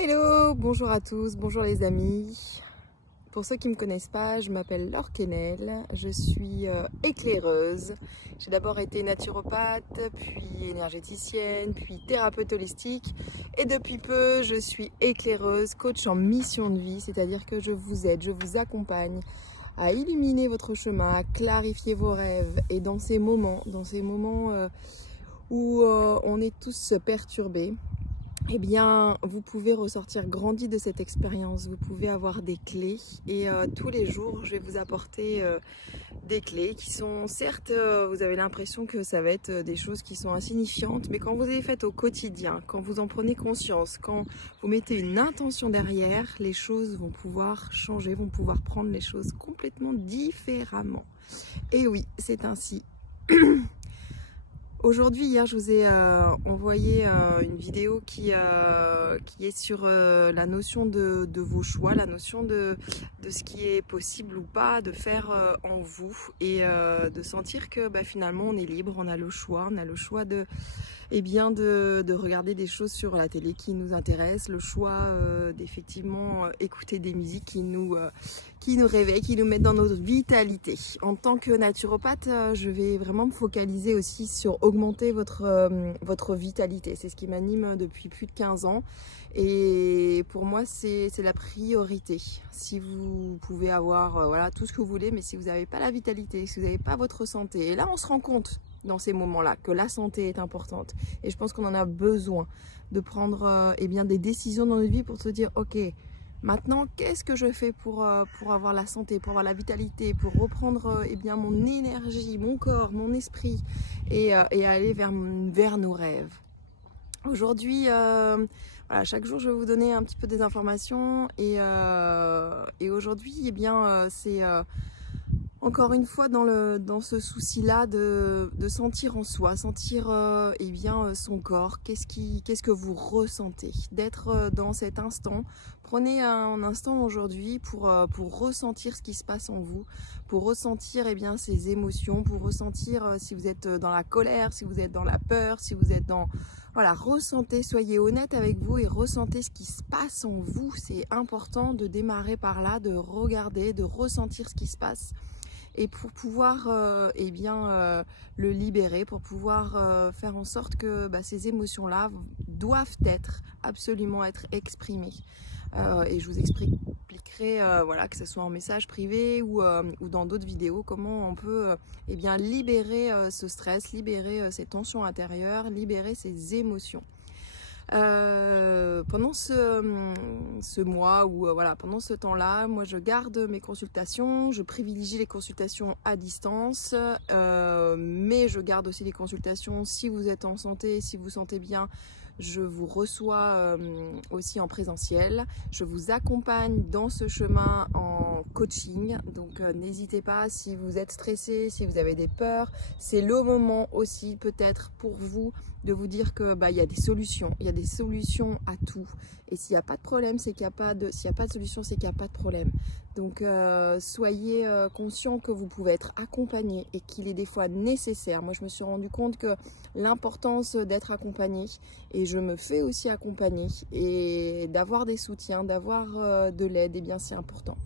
Hello, bonjour à tous, bonjour les amis. Pour ceux qui ne me connaissent pas, je m'appelle Laure Quesnel, je suis éclaireuse. J'ai d'abord été naturopathe, puis énergéticienne, puis thérapeute holistique. Et depuis peu, je suis éclaireuse, coach en mission de vie, c'est-à-dire que je vous aide, je vous accompagne à illuminer votre chemin, à clarifier vos rêves. Et dans ces moments où on est tous perturbés, eh bien, vous pouvez ressortir grandi de cette expérience, vous pouvez avoir des clés et tous les jours, je vais vous apporter des clés qui sont, certes, vous avez l'impression que ça va être des choses qui sont insignifiantes, mais quand vous les faites au quotidien, quand vous en prenez conscience, quand vous mettez une intention derrière, les choses vont pouvoir changer, vont pouvoir prendre les choses complètement différemment. Et oui, c'est ainsi. Aujourd'hui, hier, je vous ai envoyé une vidéo qui est sur la notion de vos choix, la notion de ce qui est possible ou pas de faire en vous et de sentir que finalement on est libre, on a le choix de regarder des choses sur la télé qui nous intéressent, le choix d'effectivement écouter des musiques qui nous réveillent, qui nous mettent dans notre vitalité. En tant que naturopathe, je vais vraiment me focaliser aussi sur augmenter votre vitalité. C'est ce qui m'anime depuis plus de 15 ans et pour moi c'est la priorité. Si vous pouvez avoir voilà, tout ce que vous voulez, mais si vous n'avez pas la vitalité, si vous n'avez pas votre santé, et là on se rend compte dans ces moments-là que la santé est importante et je pense qu'on en a besoin de prendre des décisions dans notre vie pour se dire ok, maintenant qu'est-ce que je fais pour avoir la santé, pour avoir la vitalité, pour reprendre mon énergie, mon corps, mon esprit et aller vers nos rêves. Aujourd'hui, voilà, chaque jour je vais vous donner un petit peu des informations et aujourd'hui c'est encore une fois dans ce souci-là de sentir en soi, sentir son corps, qu'est-ce que vous ressentez, d'être dans cet instant. Prenez un instant aujourd'hui pour ressentir ce qui se passe en vous, pour ressentir ces émotions, pour ressentir si vous êtes dans la colère, si vous êtes dans la peur, si vous êtes dans... Voilà, ressentez, soyez honnête avec vous et ressentez ce qui se passe en vous. C'est important de démarrer par là, de regarder, de ressentir ce qui se passe. Et pour pouvoir le libérer, pour pouvoir faire en sorte que ces émotions-là doivent absolument être exprimées. Et je vous expliquerai, que ce soit en message privé ou dans d'autres vidéos, comment on peut libérer ce stress, libérer ces tensions intérieures, libérer ces émotions. Pendant ce mois ou pendant ce temps-là, moi je garde mes consultations, je privilégie les consultations à distance, mais je garde aussi les consultations si vous êtes en santé, si vous vous sentez bien. Je vous reçois aussi en présentiel. Je vous accompagne dans ce chemin en coaching. Donc n'hésitez pas, si vous êtes stressé, si vous avez des peurs, c'est le moment aussi peut-être pour vous de vous dire que y a des solutions. Il y a des solutions à tout. Et s'il n'y a pas de problème, c'est qu'il n'y a pas de... S'il n'y a pas de solution, c'est qu'il n'y a pas de problème. Donc soyez conscient que vous pouvez être accompagné et qu'il est des fois nécessaire. Moi je me suis rendu compte que l'importance d'être accompagné, et je me fais aussi accompagner, et d'avoir des soutiens, d'avoir de l'aide, c'est important.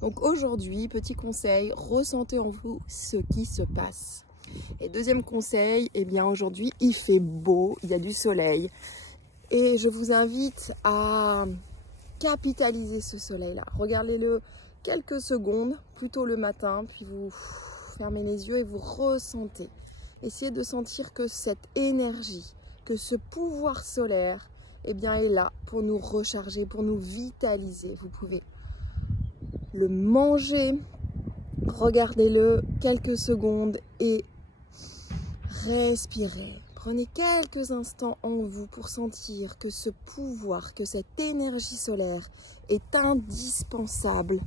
Donc aujourd'hui, petit conseil, ressentez en vous ce qui se passe. Et deuxième conseil, aujourd'hui il fait beau, il y a du soleil. Et je vous invite à capitaliser ce soleil-là. Regardez-le quelques secondes, plutôt le matin, puis vous fermez les yeux et vous ressentez. Essayez de sentir que cette énergie, que ce pouvoir solaire, est là pour nous recharger, pour nous vitaliser. Vous pouvez le manger, regardez-le quelques secondes et respirez. Prenez quelques instants en vous pour sentir que ce pouvoir, que cette énergie solaire est indispensable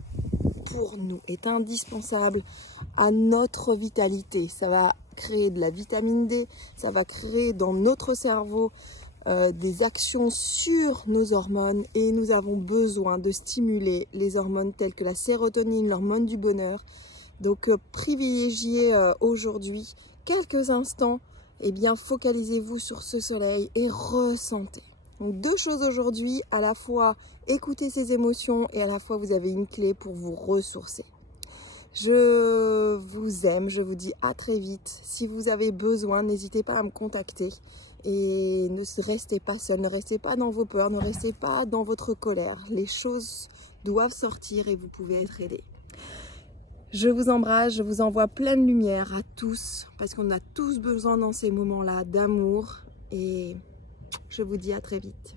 pour nous, est indispensable à notre vitalité. Ça va créer de la vitamine D, ça va créer dans notre cerveau des actions sur nos hormones et nous avons besoin de stimuler les hormones telles que la sérotonine, l'hormone du bonheur. Donc privilégiez aujourd'hui quelques instants, focalisez-vous sur ce soleil et ressentez. Donc 2 choses aujourd'hui, à la fois écouter ses émotions et à la fois vous avez une clé pour vous ressourcer. Je vous aime, je vous dis à très vite. Si vous avez besoin, n'hésitez pas à me contacter et ne restez pas seul, ne restez pas dans vos peurs, ne restez pas dans votre colère. Les choses doivent sortir et vous pouvez être aidé. Je vous embrasse, je vous envoie pleine lumière à tous parce qu'on a tous besoin dans ces moments-là d'amour et je vous dis à très vite.